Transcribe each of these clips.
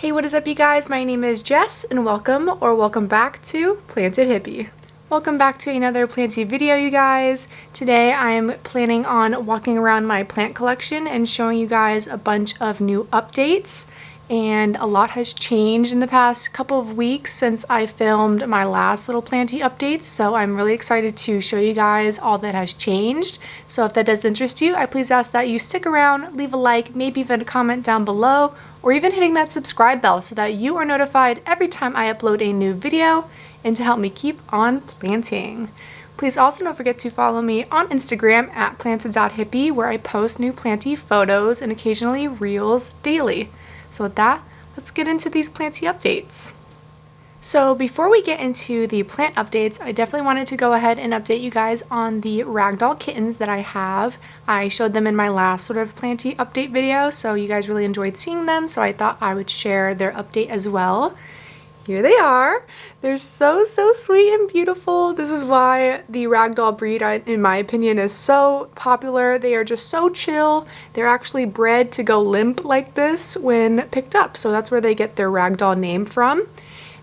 Hey, what is up you guys? My name is Jess and welcome back to Planted Hippie. Welcome back to another planty video, you guys. Today I'm planning on walking around my plant collection and showing you guys a bunch of new updates. And a lot has changed in the past couple of weeks since I filmed my last little planty updates, so I'm really excited to show you guys all that has changed. So if that does interest you, I please ask that you stick around, leave a like, maybe even a comment down below, or even hitting that subscribe bell so that you are notified every time I upload a new video and to help me keep on planting. Please also don't forget to follow me on Instagram at planted.hippie, where I post new planty photos and occasionally reels daily. So with that, let's get into these planty updates. So before we get into the plant updates, I definitely wanted to go ahead and update you guys on the ragdoll kittens that I have. I showed them in my last sort of planty update video, so you guys really enjoyed seeing them, so I thought I would share their update as well. Here they are. They're so sweet and beautiful. This is why the ragdoll breed, in my opinion, is so popular. They are just so chill. They're actually bred to go limp like this when picked up, so that's where they get their ragdoll name from.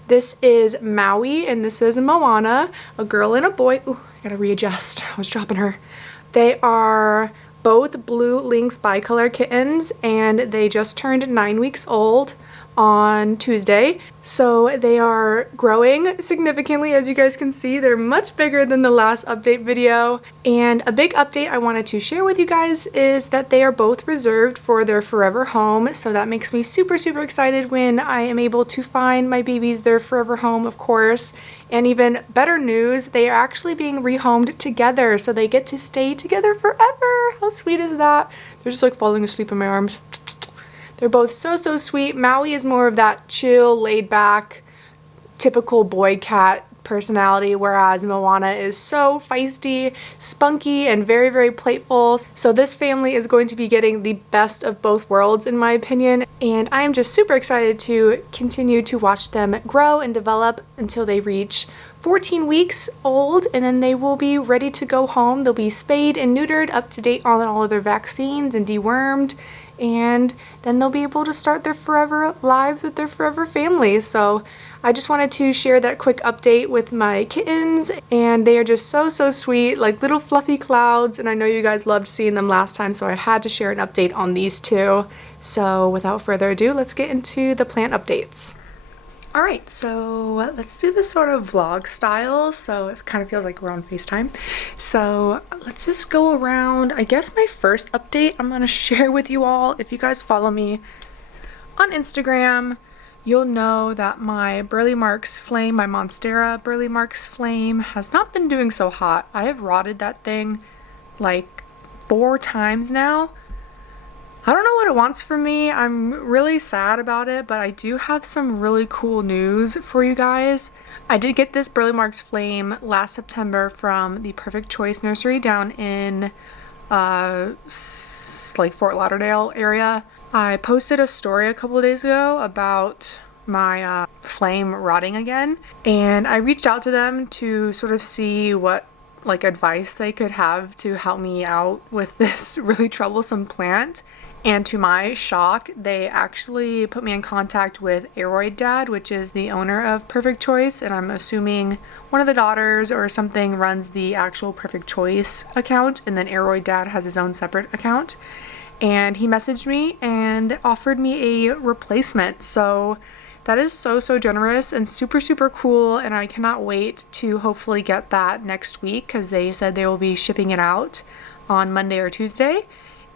This is Maui and this is Moana, a girl and a boy. Ooh, I gotta readjust. I was dropping her. They are both blue lynx bicolor kittens and they just turned 9 weeks old on Tuesday. So they are growing significantly. As you guys can see, they're much bigger than the last update video. And a big update I wanted to share with you guys is that they are both reserved for their forever home. So that makes me super excited when I am able to find my babies their forever home, of course. And even better news, they are actually being rehomed together, so they get to stay together forever. How sweet is that? They're just like falling asleep in my arms. They're both so sweet. Maui is more of that chill, laid back, typical boy cat personality, whereas Moana is so feisty, spunky, and very playful. So this family is going to be getting the best of both worlds, in my opinion, and I am just super excited to continue to watch them grow and develop until they reach 14 weeks old, and then they will be ready to go home. They'll be spayed and neutered, up to date on all of their vaccines, and dewormed, and then they'll be able to start their forever lives with their forever families. So I just wanted to share that quick update with my kittens, and they are just so sweet, like little fluffy clouds, and I know you guys loved seeing them last time, so I had to share an update on these two. So without further ado, let's get into the plant updates. Alright, so let's do this sort of vlog style, so it kind of feels like we're on FaceTime. So let's just go around. I guess my first update I'm going to share with you all, if you guys follow me on Instagram, you'll know that my Burley Marks flame, my Monstera Burley Marks flame, has not been doing so hot. I have rotted that thing like 4 times now. I don't know what it wants from me. I'm really sad about it, but I do have some really cool news for you guys. I did get this Burley Marks flame last September from the Perfect Choice nursery down in like Fort Lauderdale area. I posted a story a couple of days ago about my flame rotting again, and I reached out to them to sort of see what like advice they could have to help me out with this really troublesome plant. And to my shock, they actually put me in contact with Aroid Dad, which is the owner of Perfect Choice, and I'm assuming one of the daughters or something runs the actual Perfect Choice account, and then Aroid Dad has his own separate account. And he messaged me and offered me a replacement. So that is so generous and super cool, and I cannot wait to hopefully get that next week, because they said they will be shipping it out on Monday or Tuesday.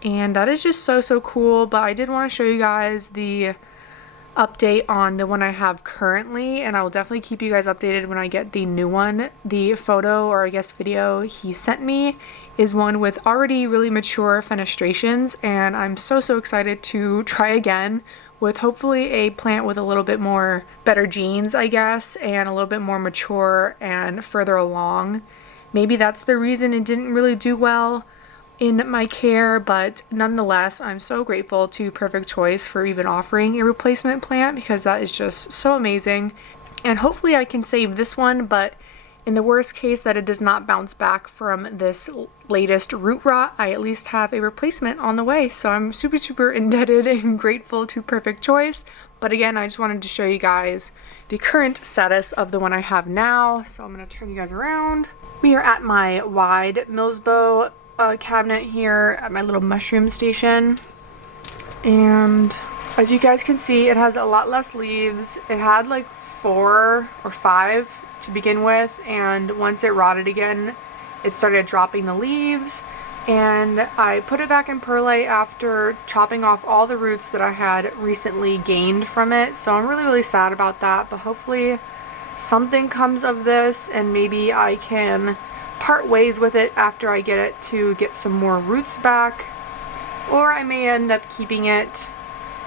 And that is just so cool. But I did want to show you guys the update on the one I have currently, and I will definitely keep you guys updated when I get the new one. The photo, or I guess video, he sent me is one with already really mature fenestrations, and I'm so excited to try again with hopefully a plant with a little bit more better genes, I guess, and a little bit more mature and further along. Maybe that's the reason it didn't really do well in my care, but nonetheless, I'm so grateful to Perfect Choice for even offering a replacement plant, because that is just so amazing. And hopefully I can save this one, but in the worst case that it does not bounce back from this latest root rot, I at least have a replacement on the way. So I'm super indebted and grateful to Perfect Choice. But again, I just wanted to show you guys the current status of the one I have now. So I'm going to turn you guys around. We are at my wide Millsbow cabinet here at my little mushroom station. And as you guys can see, it has a lot less leaves. It had like 4 or 5 to begin with, and once it rotted again, it started dropping the leaves. And I put it back in perlite after chopping off all the roots that I had recently gained from it. So I'm really sad about that, but hopefully something comes of this and maybe I can part ways with it after I get it to get some more roots back. Or I may end up keeping it.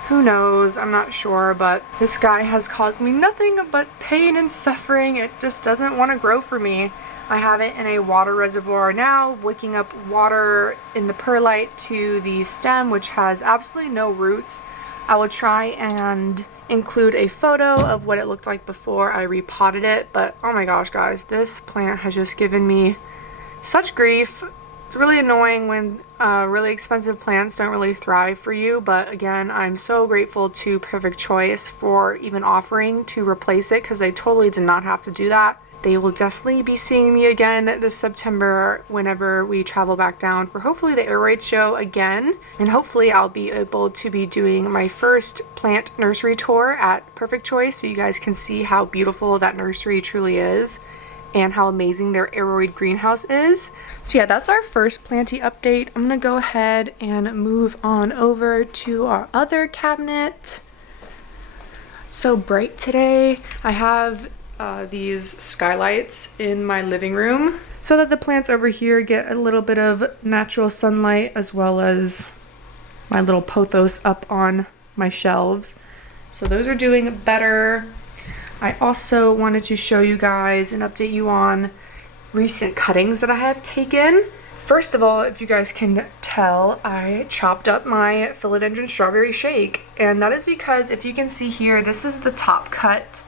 Who knows? I'm not sure, but this guy has caused me nothing but pain and suffering. It just doesn't want to grow for me. I have it in a water reservoir now, wicking up water in the perlite to the stem, which has absolutely no roots. I will try and include a photo of what it looked like before I repotted it, but oh my gosh, guys, this plant has just given me such grief. It's really annoying when really expensive plants don't really thrive for you, but again, I'm so grateful to Perfect Choice for even offering to replace it, because they totally did not have to do that. They will definitely be seeing me again this September whenever we travel back down for hopefully the Aeroid show again. And hopefully I'll be able to be doing my first plant nursery tour at Perfect Choice so you guys can see how beautiful that nursery truly is and how amazing their Aeroid greenhouse is. So yeah, that's our first planty update. I'm gonna go ahead and move on over to our other cabinet. So bright today. I have these skylights in my living room so that the plants over here get a little bit of natural sunlight, as well as my little pothos up on my shelves. So those are doing better. I also wanted to show you guys and update you on recent cuttings that I have taken. First of all, if you guys can tell, I chopped up my philodendron strawberry shake, and that is because if you can see here, this is the top cut.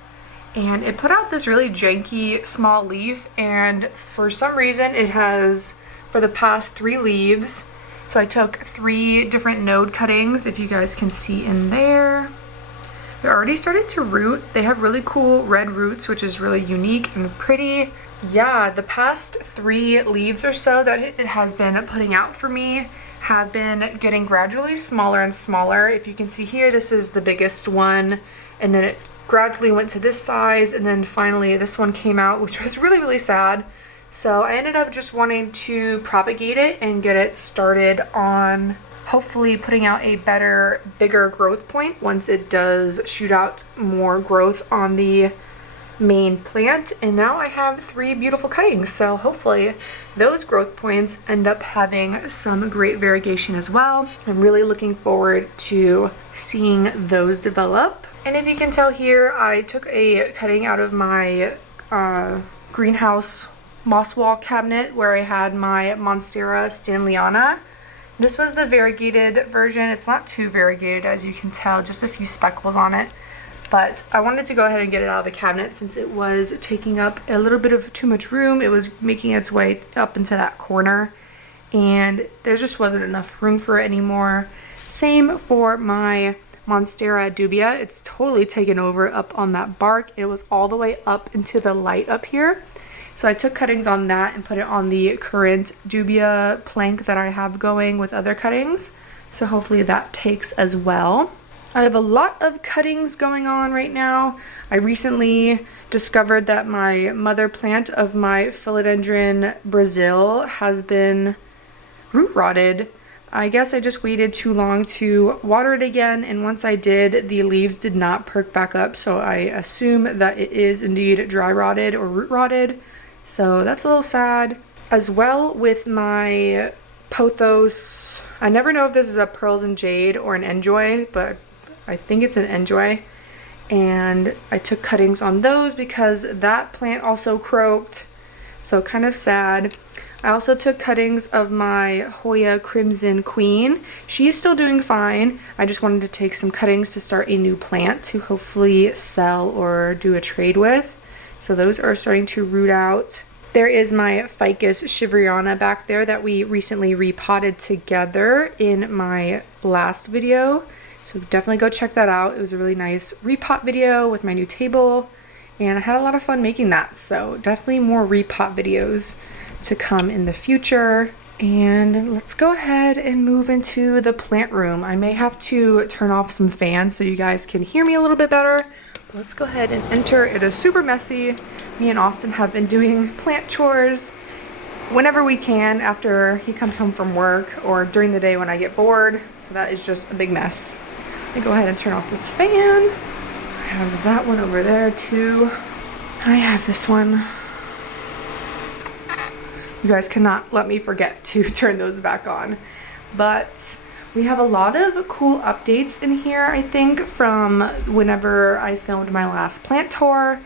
And it put out this really janky small leaf, and for some reason it has, for the past 3 leaves, so I took 3 different node cuttings, if you guys can see in there. They're already started to root. They have really cool red roots, which is really unique and pretty. Yeah, the past 3 leaves or so that it has been putting out for me have been getting gradually smaller and smaller. If you can see here, this is the biggest one, and then it gradually went to this size, and then finally this one came out, which was really sad. So I ended up just wanting to propagate it and get it started on hopefully putting out a better, bigger growth point once it does shoot out more growth on the main plant. And now I have 3 beautiful cuttings, so hopefully those growth points end up having some great variegation as well. I'm really looking forward to seeing those develop. And if you can tell here, I took a cutting out of my greenhouse moss wall cabinet where I had my Monstera Stanleyana. This was the variegated version. It's not too variegated, as you can tell, just a few speckles on it. But I wanted to go ahead and get it out of the cabinet since it was taking up a little bit of too much room. It was making its way up into that corner, and there just wasn't enough room for it anymore. Same for my Monstera dubia. It's totally taken over up on that bark. It was all the way up into the light up here. So I took cuttings on that and put it on the current dubia plank that I have going with other cuttings. So hopefully that takes as well. I have a lot of cuttings going on right now. I recently discovered that my mother plant of my philodendron Brazil has been root rotted. I guess I just waited too long to water it again, and once I did, the leaves did not perk back up, so I assume that it is indeed dry rotted or root rotted. So that's a little sad. As well with my pothos, I never know if this is a pearls and jade or an enjoy, but I think it's an enjoy. And I took cuttings on those because that plant also croaked, so kind of sad. I also took cuttings of my Hoya Crimson Queen. She's still doing fine. I just wanted to take some cuttings to start a new plant to hopefully sell or do a trade with. So those are starting to root out. There is my Ficus shiveriana back there that we recently repotted together in my last video. So definitely go check that out. It was a really nice repot video with my new table, and I had a lot of fun making that. So definitely more repot videos to come in the future. And let's go ahead and move into the plant room. I may have to turn off some fans so you guys can hear me a little bit better. But let's go ahead and enter. It is super messy. Me and Austin have been doing plant chores whenever we can after he comes home from work or during the day when I get bored. So that is just a big mess. Let me go ahead and turn off this fan. I have that one over there too. And I have this one. You guys cannot let me forget to turn those back on. But we have a lot of cool updates in here, I think, from whenever I filmed my last plant tour.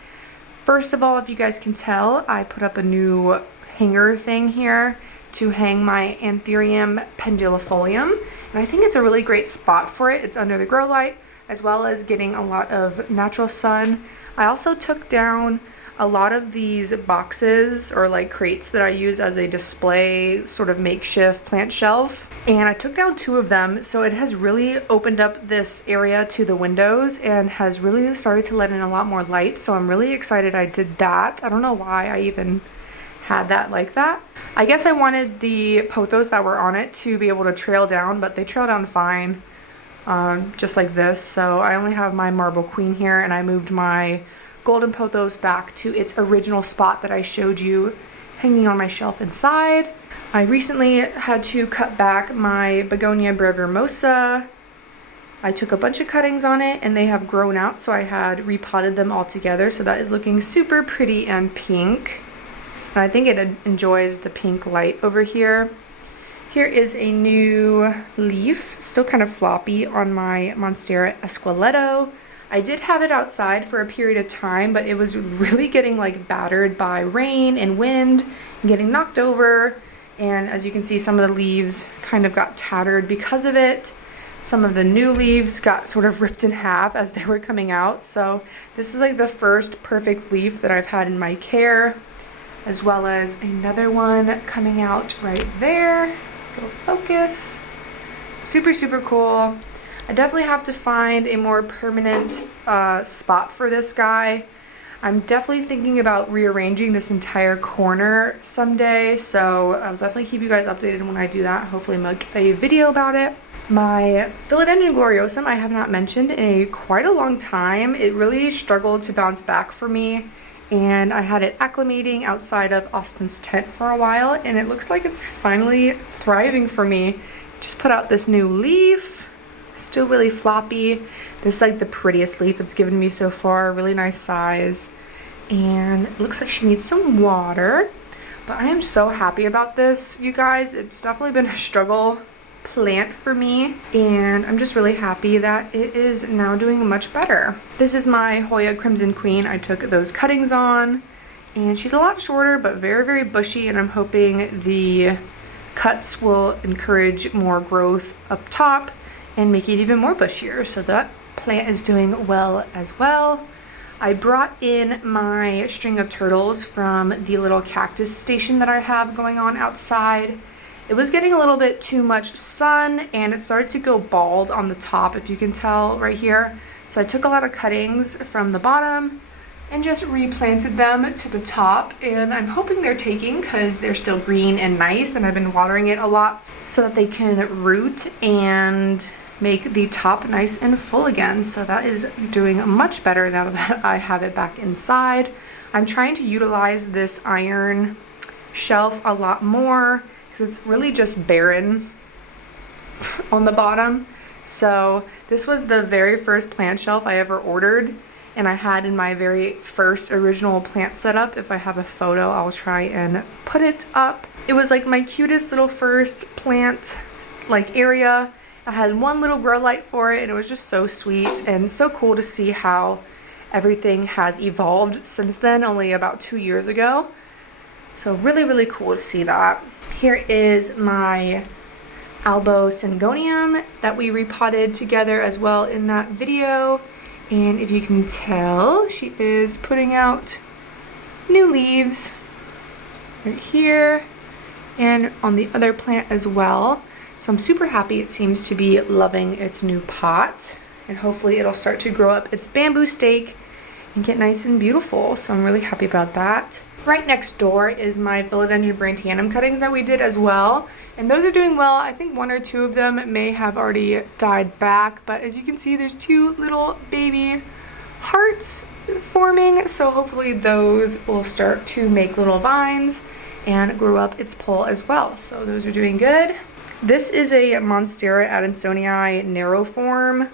First of all, if you guys can tell, I put up a new hanger thing here to hang my Anthurium pendulifolium. And I think it's a really great spot for it. It's under the grow light, as well as getting a lot of natural sun. I also took down a lot of these boxes or like crates that I use as a display sort of makeshift plant shelf, and I took down 2 of them, so it has really opened up this area to the windows and has really started to let in a lot more light. So I'm really excited I did that. I don't know why I even had that like that. I guess I wanted the pothos that were on it to be able to trail down, but they trail down fine, just like this. So I only have my marble queen here, and I moved my golden pothos back to its original spot that I showed you hanging on my shelf inside. I recently had to cut back my begonia brevimosa. I took a bunch of cuttings on it and they have grown out, so I had repotted them all together. So that is looking super pretty and pink. And I think it enjoys the pink light over here. Here is a new leaf, still kind of floppy, on my Monstera Esqueleto. I did have it outside for a period of time, but it was really getting like battered by rain and wind and getting knocked over. And as you can see, some of the leaves kind of got tattered because of it. Some of the new leaves got sort of ripped in half as they were coming out. So this is like the first perfect leaf that I've had in my care, as well as another one coming out right there. Go focus. Super, super cool. I definitely have to find a more permanent spot for this guy. I'm definitely thinking about rearranging this entire corner someday, so I'll definitely keep you guys updated when I do that. Hopefully make a video about it. My Philodendron gloriosum I have not mentioned in quite a long time. It really struggled to bounce back for me, and I had it acclimating outside of Austin's tent for a while, and it looks like it's finally thriving for me. Just put out this new leaf. Still really floppy. This is like the prettiest leaf it's given me so far. Really nice size. And it looks like she needs some water. But I am so happy about this, you guys. It's definitely been a struggle plant for me. And I'm just really happy that it is now doing much better. This is my Hoya Crimson Queen. I took those cuttings on. And she's a lot shorter, but very, very bushy. And I'm hoping the cuts will encourage more growth up top and make it even more bushier. So that plant is doing well as well. I brought in my string of turtles from the little cactus station that I have going on outside. It was getting a little bit too much sun and it started to go bald on the top, if you can tell right here. So I took a lot of cuttings from the bottom and just replanted them to the top, and I'm hoping they're taking because they're still green and nice, and I've been watering it a lot so that they can root and make the top nice and full again. So that is doing much better now that I have it back inside. I'm trying to utilize this iron shelf a lot more because it's really just barren on the bottom. So this was the very first plant shelf I ever ordered, and I had in my very first original plant setup. If I have a photo, I'll try and put it up. It was like my cutest little first plant like area. I had one little grow light for it, and it was just so sweet and so cool to see how everything has evolved since then, only about 2 years ago. So really, really cool to see that. Here is my Albo Syngonium that we repotted together as well in that video. And if you can tell, she is putting out new leaves right here and on the other plant as well. So I'm super happy. It seems to be loving its new pot, and hopefully it'll start to grow up its bamboo stake and get nice and beautiful. So I'm really happy about that. Right next door is my philodendron brantianum cuttings that we did as well, and those are doing well. I think 1 or 2 of them may have already died back, but as you can see, there's 2 little baby hearts forming, so hopefully those will start to make little vines and grow up its pole as well. So those are doing good. This is a Monstera adansonii narrow form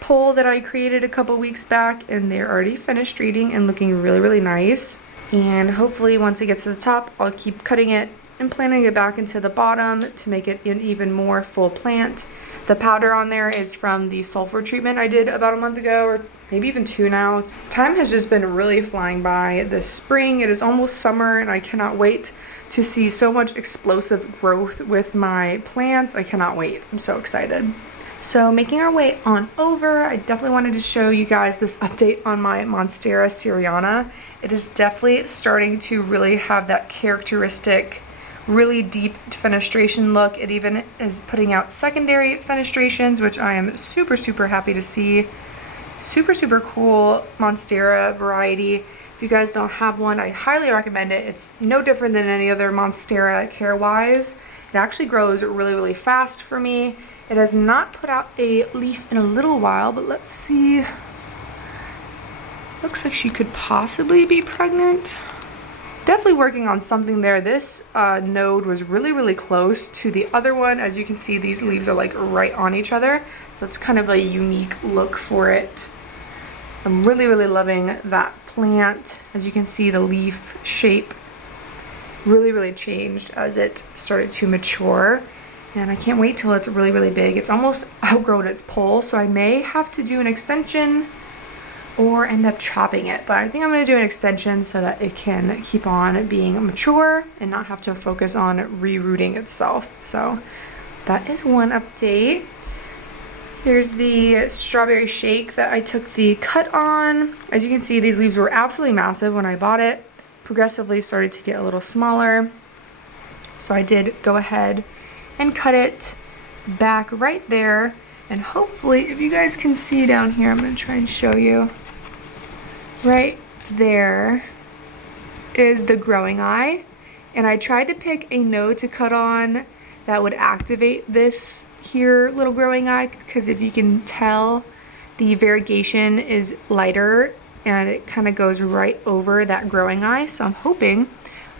pole that I created a couple weeks back, and they're already finished reading and looking really, really nice. And hopefully once it gets to the top, I'll keep cutting it and planting it back into the bottom to make it an even more full plant. The powder on there is from the sulfur treatment I did about a month ago, or maybe even 2 now. Time has just been really flying by this spring. It is almost summer, and I cannot wait to see so much explosive growth with my plants. I cannot wait. I'm so excited. So making our way on over, I definitely wanted to show you guys this update on my Monstera cereana. It is definitely starting to really have that characteristic, really deep fenestration look. It even is putting out secondary fenestrations, which I am super, super happy to see. Super, super cool Monstera variety. If you guys don't have one, I highly recommend it. It's no different than any other Monstera care-wise. It actually grows really, really fast for me. It has not put out a leaf in a little while, but let's see. Looks like she could possibly be pregnant. Definitely working on something there. This node was really, really close to the other one. As you can see, these leaves are like right on each other. So it's kind of a unique look for it. I'm really, really loving that plant. As you can see, the leaf shape really, really changed as it started to mature. And I can't wait till it's really, really big. It's almost outgrown its pole, so I may have to do an extension or end up chopping it. But I think I'm going to do an extension so that it can keep on being mature and not have to focus on rerooting itself. So that is one update. Here's the strawberry shake that I took the cut on. As you can see, these leaves were absolutely massive when I bought it. Progressively started to get a little smaller. So I did go ahead and cut it back right there, and hopefully, if you guys can see down here, I'm going to try and show you. Right there is the growing eye, and I tried to pick a node to cut on that would activate this here little growing eye, because if you can tell, the variegation is lighter and it kind of goes right over that growing eye. So I'm hoping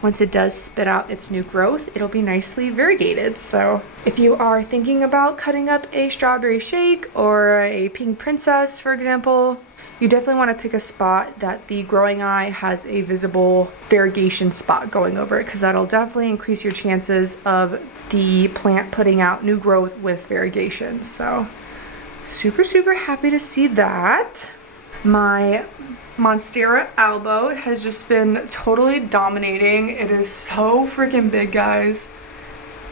once it does spit out its new growth, it'll be nicely variegated. So if you are thinking about cutting up a strawberry shake or a pink princess, for example, you definitely want to pick a spot that the growing eye has a visible variegation spot going over it, because that'll definitely increase your chances of the plant putting out new growth with variegation. So super, super happy to see that. My Monstera albo has just been totally dominating. It is so freaking big, guys.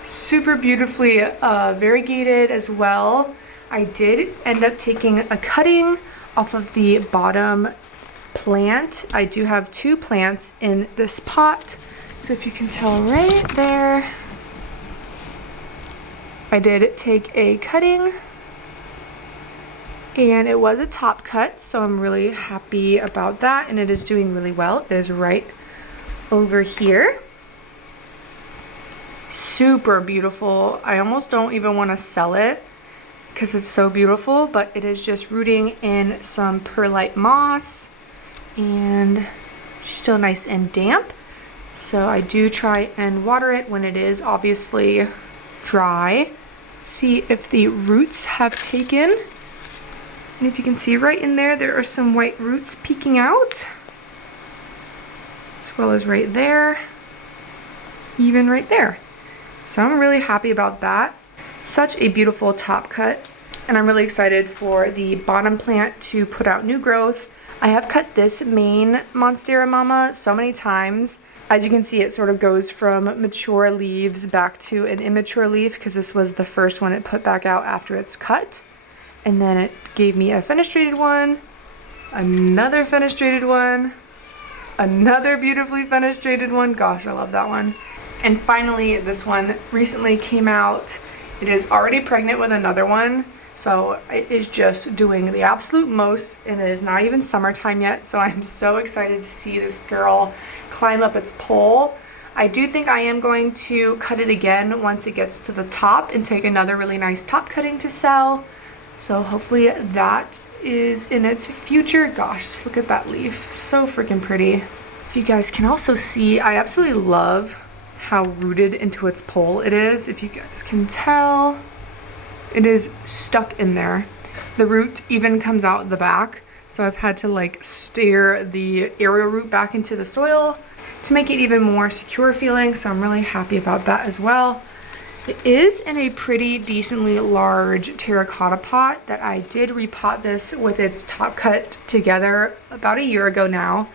Super beautifully variegated as well. I did end up taking a cutting off of the bottom plant. I do have 2 plants in this pot. So if you can tell right there, I did take a cutting. And it was a top cut, so I'm really happy about that, and it is doing really well. It is right over here. Super beautiful. I almost don't even want to sell it because it's so beautiful, but it is just rooting in some perlite moss, and she's still nice and damp. So I do try and water it when it is obviously dry. Let's see if the roots have taken. And if you can see right in there, there are some white roots peeking out, as well as right there, even right there. So I'm really happy about that. Such a beautiful top cut, and I'm really excited for the bottom plant to put out new growth. I have cut this main Monstera Mama so many times. As you can see, it sort of goes from mature leaves back to an immature leaf, because this was the first one it put back out after it's cut. And then it gave me a fenestrated one, another fenestrated one, another beautifully fenestrated one. Gosh, I love that one. And finally, this one recently came out It is already pregnant with another one, so it is just doing the absolute most, and it is not even summertime yet, so I'm so excited to see this girl climb up its pole. I do think I am going to cut it again once it gets to the top and take another really nice top cutting to sell. So hopefully that is in its future. Gosh, just look at that leaf. So freaking pretty. If you guys can also see, I absolutely love how rooted into its pole it is. If you guys can tell, it is stuck in there. The root even comes out the back. So I've had to like steer the aerial root back into the soil to make it even more secure feeling, so I'm really happy about that as well. It is in a pretty decently large terracotta pot that I did repot this with its top cut together about a year ago now.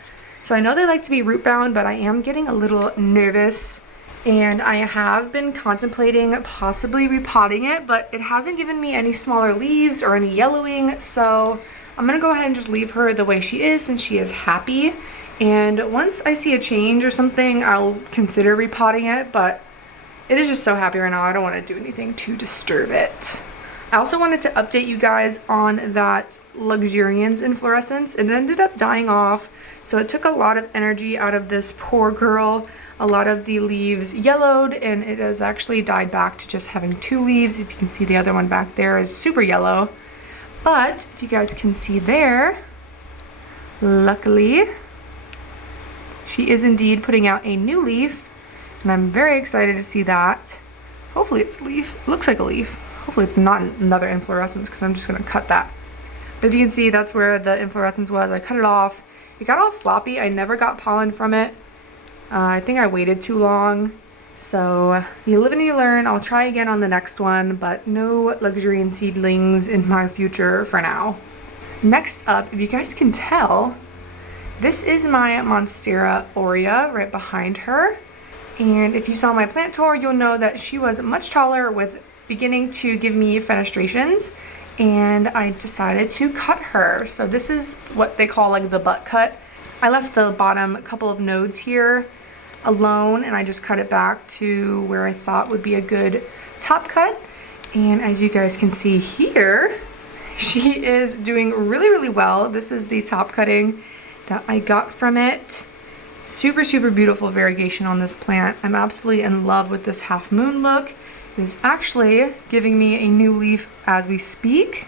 So I know they like to be root bound, but I am getting a little nervous, and I have been contemplating possibly repotting it, but it hasn't given me any smaller leaves or any yellowing, so I'm gonna go ahead and just leave her the way she is since she is happy. And once I see a change or something, I'll consider repotting it, but it is just so happy right now. I don't want to do anything to disturb it. I also wanted to update you guys on that luxurians inflorescence. It ended up dying off, so it took a lot of energy out of this poor girl. A lot of the leaves yellowed, and it has actually died back to just having 2 leaves. If you can see, the other one back there is super yellow. But if you guys can see there, luckily, she is indeed putting out a new leaf, and I'm very excited to see that. Hopefully it's a leaf. It looks like a leaf. Hopefully it's not another inflorescence, because I'm just going to cut that. But if you can see, that's where the inflorescence was. I cut it off. It got all floppy. I never got pollen from it. I think I waited too long. So you live and you learn. I'll try again on the next one, but no luxurian seedlings in my future for now. Next up, if you guys can tell, this is my Monstera aurea right behind her. And if you saw my plant tour, you'll know that she was much taller with beginning to give me fenestrations, and I decided to cut her. So this is what they call like the butt cut. I left the bottom couple of nodes here alone, and I just cut it back to where I thought would be a good top cut. And as you guys can see here, she is doing really, really well. This is the top cutting that I got from it. Super, super beautiful variegation on this plant. I'm absolutely in love with this half moon look. It is actually giving me a new leaf as we speak,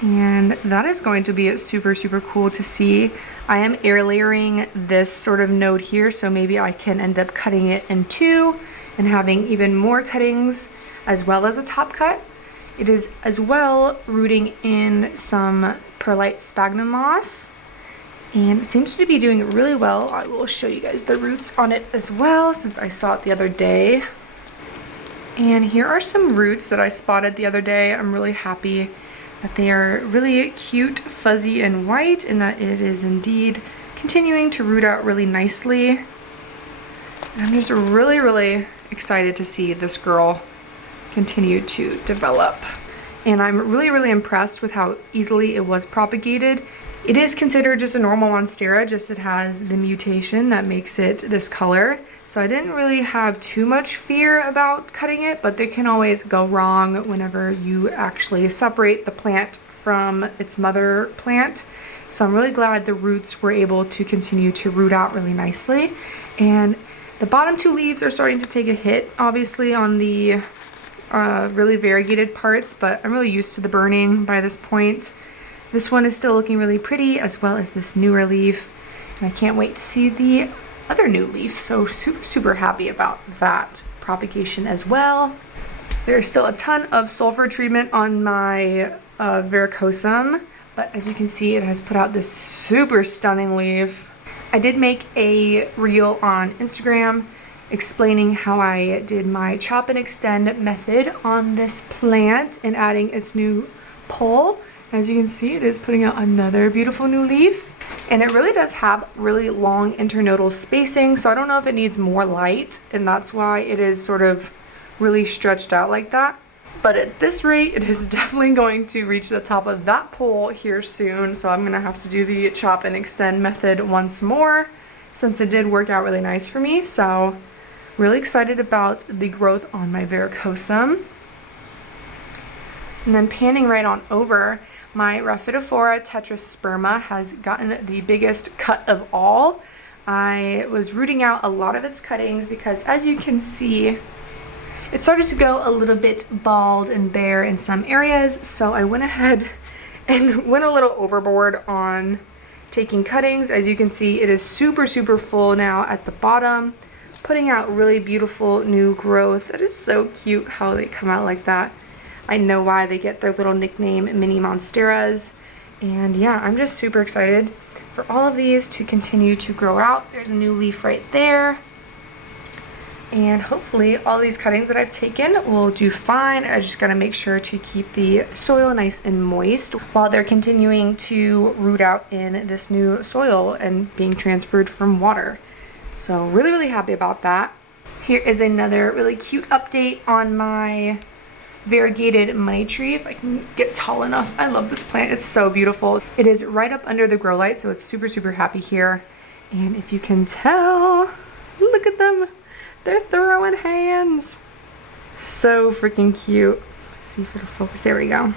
and that is going to be super, super cool to see. I am air layering this sort of node here, so maybe I can end up cutting it in 2 and having even more cuttings as well as a top cut. It is as well rooting in some perlite sphagnum moss, and it seems to be doing really well. I will show you guys the roots on it as well, since I saw it the other day. And here are some roots that I spotted the other day. I'm really happy that they are really cute, fuzzy, and white, and that it is indeed continuing to root out really nicely. And I'm just really, really excited to see this girl continue to develop. And I'm really, really impressed with how easily it was propagated. It is considered just a normal monstera, just it has the mutation that makes it this color. So I didn't really have too much fear about cutting it, but they can always go wrong whenever you actually separate the plant from its mother plant. So I'm really glad the roots were able to continue to root out really nicely. And the bottom 2 leaves are starting to take a hit, obviously, on the really variegated parts, but I'm really used to the burning by this point. This one is still looking really pretty, as well as this newer leaf. And I can't wait to see the other new leaf. So super, super happy about that propagation as well. There's still a ton of sulfur treatment on my varicosum, but as you can see, it has put out this super stunning leaf. I did make a reel on Instagram explaining how I did my chop and extend method on this plant and adding its new pole. As you can see, it is putting out another beautiful new leaf, and it really does have really long internodal spacing, so I don't know if it needs more light, and that's why it is sort of really stretched out like that. But at this rate, it is definitely going to reach the top of that pole here soon, so I'm gonna have to do the chop and extend method once more, since it did work out really nice for me. So really excited about the growth on my varicosum. And then panning right on over, my Rhaphidophora tetrasperma has gotten the biggest cut of all. I was rooting out a lot of its cuttings because, as you can see, it started to go a little bit bald and bare in some areas, so I went ahead and went a little overboard on taking cuttings. As you can see, it is super full now at the bottom, putting out really beautiful new growth. That is so cute how they come out like that. I know why they get their little nickname, mini monsteras. And yeah, I'm just super excited for all of these to continue to grow out. There's a new leaf right there. And hopefully all these cuttings that I've taken will do fine. I just gotta make sure to keep the soil nice and moist while they're continuing to root out in this new soil and being transferred from water. So really happy about that. Here is another really cute update on my variegated money tree, if I can get tall enough. I love this plant, it's so beautiful. It is right up under the grow light, so it's super happy here. And if you can tell, look at them. They're throwing hands. So freaking cute. Let's see if it'll focus. There we go.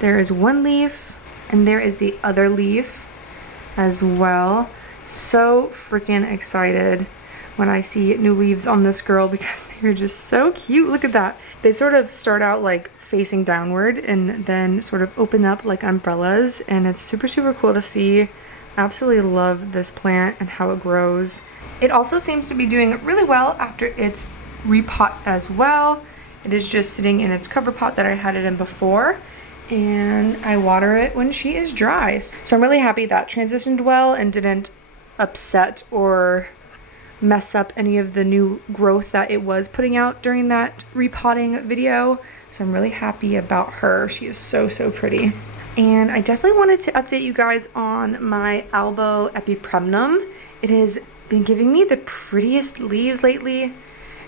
There is one leaf, and there is the other leaf as well. So freaking excited when I see new leaves on this girl because they're just so cute. Look at that. They sort of start out like facing downward and then sort of open up like umbrellas, and it's super cool to see. Absolutely love this plant and how it grows. It also seems to be doing really well after its repot as well. It is just sitting in its cover pot that I had it in before, and I water it when she is dry. So I'm really happy that transitioned well and didn't upset or mess up any of the new growth that it was putting out during that repotting video. So I'm really happy about her. She is so pretty. And I definitely wanted to update you guys on my Albo epipremnum. It has been giving me the prettiest leaves lately.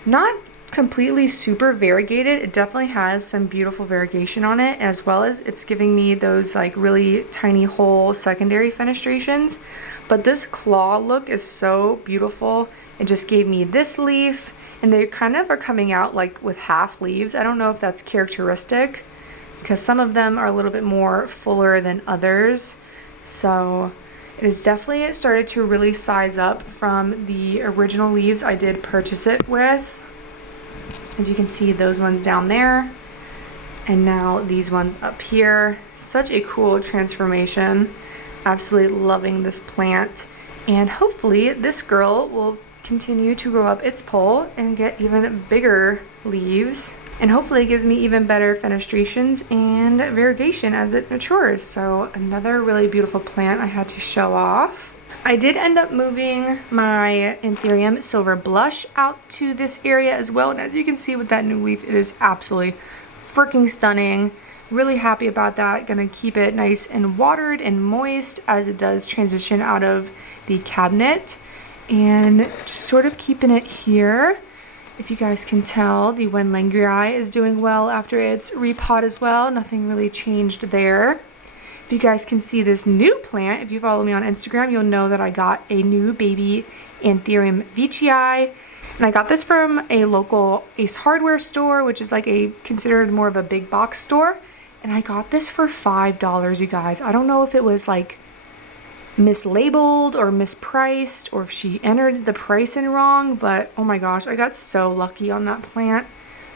Not completely super variegated. It definitely has some beautiful variegation on it, as well as it's giving me those like really tiny whole secondary fenestrations. But this claw look is so beautiful. It just gave me this leaf, and they kind of are coming out like with half leaves. I don't know if that's characteristic because some of them are a little bit more fuller than others. So it has definitely started to really size up from the original leaves I did purchase it with. As you can see, those ones down there, and now these ones up here. Such a cool transformation. Absolutely loving this plant. And hopefully this girl will continue to grow up its pole and get even bigger leaves. And hopefully it gives me even better fenestrations and variegation as it matures. So another really beautiful plant I had to show off. I did end up moving my Anthurium Silver Blush out to this area as well. And as you can see with that new leaf, it is absolutely freaking stunning. Really happy about that. Gonna keep it nice and watered and moist as it does transition out of the cabinet. And just sort of keeping it here. If you guys can tell, the Wenlangrii is doing well after its repot as well. Nothing really changed there. If you guys can see this new plant, if you follow me on Instagram, you'll know that I got a new baby Anthurium veitchii. And I got this from a local Ace Hardware store, which is like considered more of a big box store. And I got this for $5, you guys. I don't know if it was like mislabeled or mispriced, or if she entered the price in wrong, but oh my gosh, I got so lucky on that plant.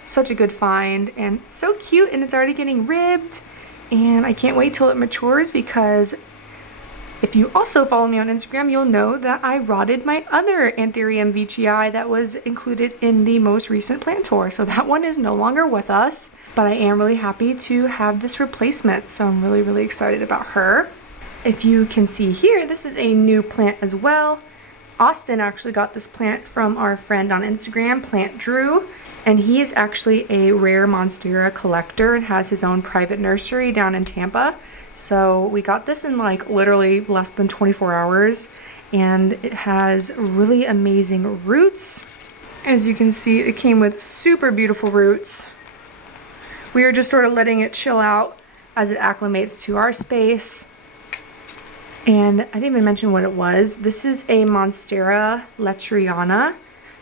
Such a good find, and so cute, and it's already getting ribbed, and I can't wait till it matures, because if you also follow me on Instagram, you'll know that I rotted my other Anthurium veitchii that was included in the most recent plant tour. So that one is no longer with us, but I am really happy to have this replacement, so I'm really excited about her. If you can see here, this is a new plant as well. Austin actually got this plant from our friend on Instagram, Plant Drew, and he is actually a rare monstera collector and has his own private nursery down in Tampa. So we got this in like literally less than 24 hours, and it has really amazing roots. As you can see, it came with super beautiful roots. We are just sort of letting it chill out as it acclimates to our space. And I didn't even mention what it was. This is a Monstera letriana.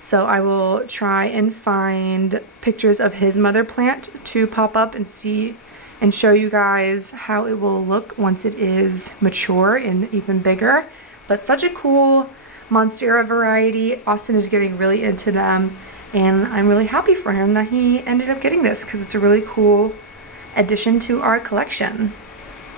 So I will try and find pictures of his mother plant to pop up and see and show you guys how it will look once it is mature and even bigger. But such a cool Monstera variety. Austin is getting really into them, and I'm really happy for him that he ended up getting this because it's a really cool addition to our collection.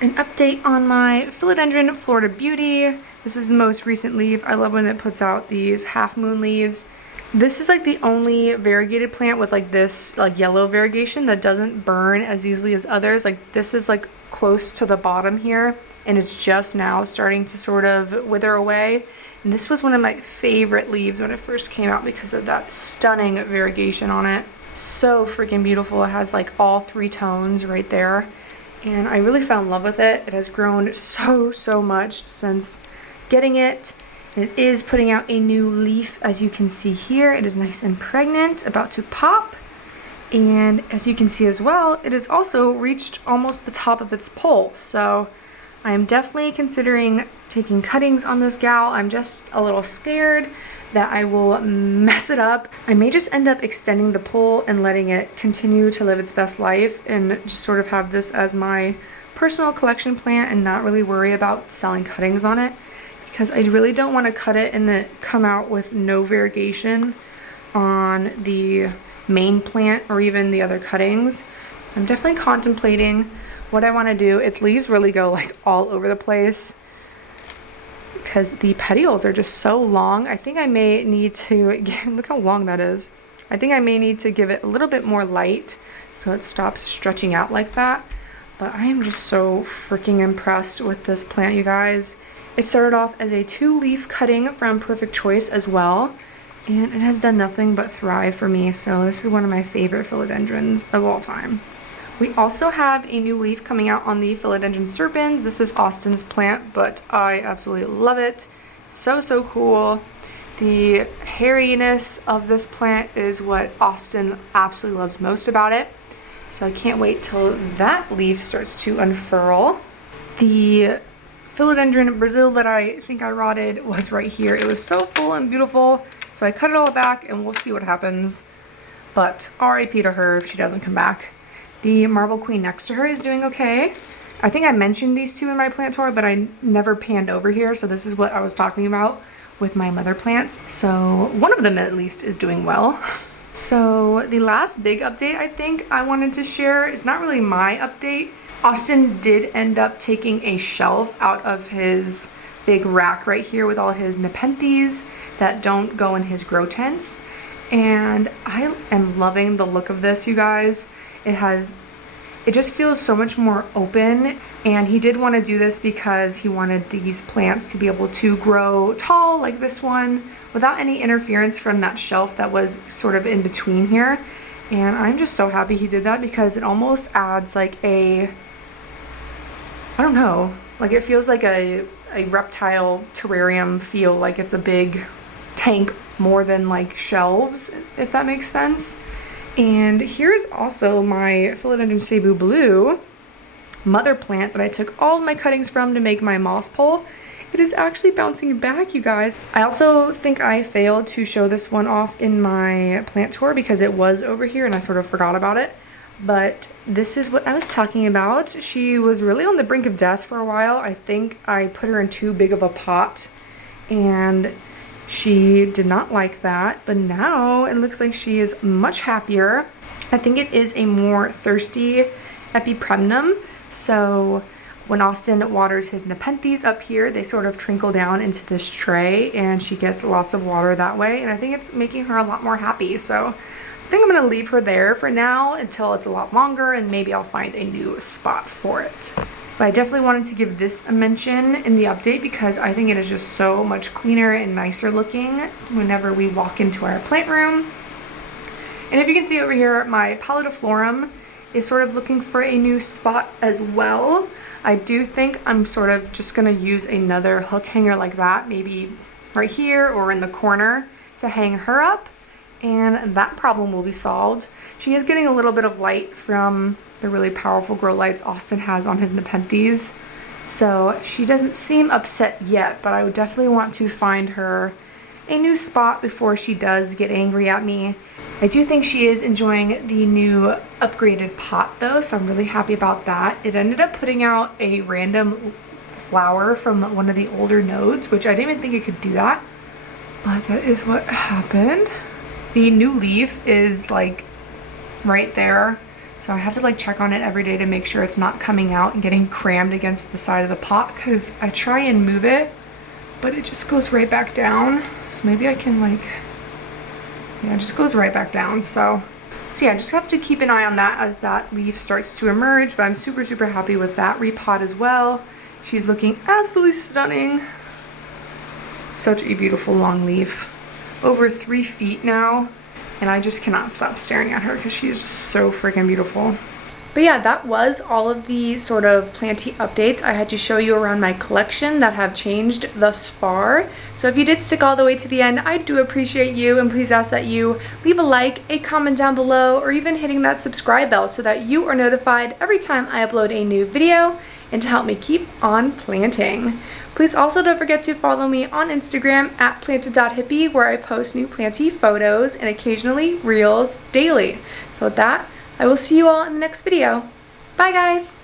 An update on my Philodendron Florida Beauty. This is the most recent leaf. I love when it puts out these half moon leaves. This is like the only variegated plant with like this like yellow variegation that doesn't burn as easily as others. Like this is like close to the bottom here, and it's just now starting to sort of wither away. And this was one of my favorite leaves when it first came out because of that stunning variegation on it. So freaking beautiful. It has like all 3 tones right there, and I really fell in love with it. It has grown so much since getting it. It is putting out a new leaf, as you can see here. It is nice and pregnant, about to pop. And as you can see as well, it has also reached almost the top of its pole. So I'm definitely considering taking cuttings on this gal. I'm just a little scared that I will mess it up. I may just end up extending the pole and letting it continue to live its best life and just sort of have this as my personal collection plant and not really worry about selling cuttings on it, because I really don't want to cut it and then come out with no variegation on the main plant or even the other cuttings. I'm definitely contemplating what I want to do. Its leaves really go like all over the place because the petioles are just so long. I think I may need to, look how long that is. I think I may need to give it a little bit more light so it stops stretching out like that. But I am just so freaking impressed with this plant, you guys. It started off as a 2-leaf cutting from Perfect Choice as well, and it has done nothing but thrive for me. So this is one of my favorite philodendrons of all time. We also have a new leaf coming out on the Philodendron Serpens. This is Austin's plant, but I absolutely love it. So cool. The hairiness of this plant is what Austin absolutely loves most about it. So I can't wait till that leaf starts to unfurl. The Philodendron Brazil that I think I rotted was right here. It was so full and beautiful, so I cut it all back and we'll see what happens. But RIP to her if she doesn't come back. The Marble Queen next to her is doing okay. I think I mentioned these two in my plant tour, but I never panned over here, so this is what I was talking about with my mother plants. So one of them at least is doing well. So the last big update I think I wanted to share, it's not really my update. Austin did end up taking a shelf out of his big rack right here with all his nepenthes that don't go in his grow tents. And I am loving the look of this, you guys. It just feels so much more open, and he did want to do this because he wanted these plants to be able to grow tall like this one without any interference from that shelf that was sort of in between here. And I'm just so happy he did that because it almost adds like a, I don't know, like it feels like a reptile terrarium feel, like it's a big tank more than like shelves, if that makes sense. And here's also my Philodendron Cebu Blue mother plant that I took all of my cuttings from to make my moss pole. It is actually bouncing back, you guys. I also think I failed to show this one off in my plant tour because it was over here and I sort of forgot about it. But this is what I was talking about. She was really on the brink of death for a while. I think I put her in too big of a pot and she did not like that, but now it looks like she is much happier. I think it is a more thirsty epipremnum, so when Austin waters his nepenthes up here, they sort of trickle down into this tray and she gets lots of water that way, and I think it's making her a lot more happy. So I think I'm gonna leave her there for now until it's a lot longer, and maybe I'll find a new spot for it. But I definitely wanted to give this a mention in the update because I think it is just so much cleaner and nicer looking whenever we walk into our plant room. And if you can see over here, my Pallidiflorum is sort of looking for a new spot as well. I do think I'm sort of just gonna use another hook hanger like that, maybe right here or in the corner, to hang her up, and that problem will be solved. She is getting a little bit of light from the really powerful grow lights Austin has on his nepenthes, so she doesn't seem upset yet, but I would definitely want to find her a new spot before she does get angry at me. I do think she is enjoying the new upgraded pot though, so I'm really happy about that. It ended up putting out a random flower from one of the older nodes, which I didn't even think it could do that, but that is what happened. The new leaf is like right there, so I have to like check on it every day to make sure it's not coming out and getting crammed against the side of the pot, because I try and move it but it just goes right back down. So maybe I can like, yeah, it just goes right back down. So yeah, just have to keep an eye on that as that leaf starts to emerge, but I'm super happy with that repot as well. She's looking absolutely stunning. Such a beautiful long leaf, over 3 feet now, and I just cannot stop staring at her because she is just so freaking beautiful. But yeah, that was all of the sort of planty updates I had to show you around my collection that have changed thus far. So if you did stick all the way to the end, I do appreciate you, and please ask that you leave a like, a comment down below, or even hitting that subscribe bell so that you are notified every time I upload a new video, and to help me keep on planting. Please also don't forget to follow me on Instagram at planted.hippie, where I post new planty photos and occasionally reels daily. So with that, I will see you all in the next video. Bye guys!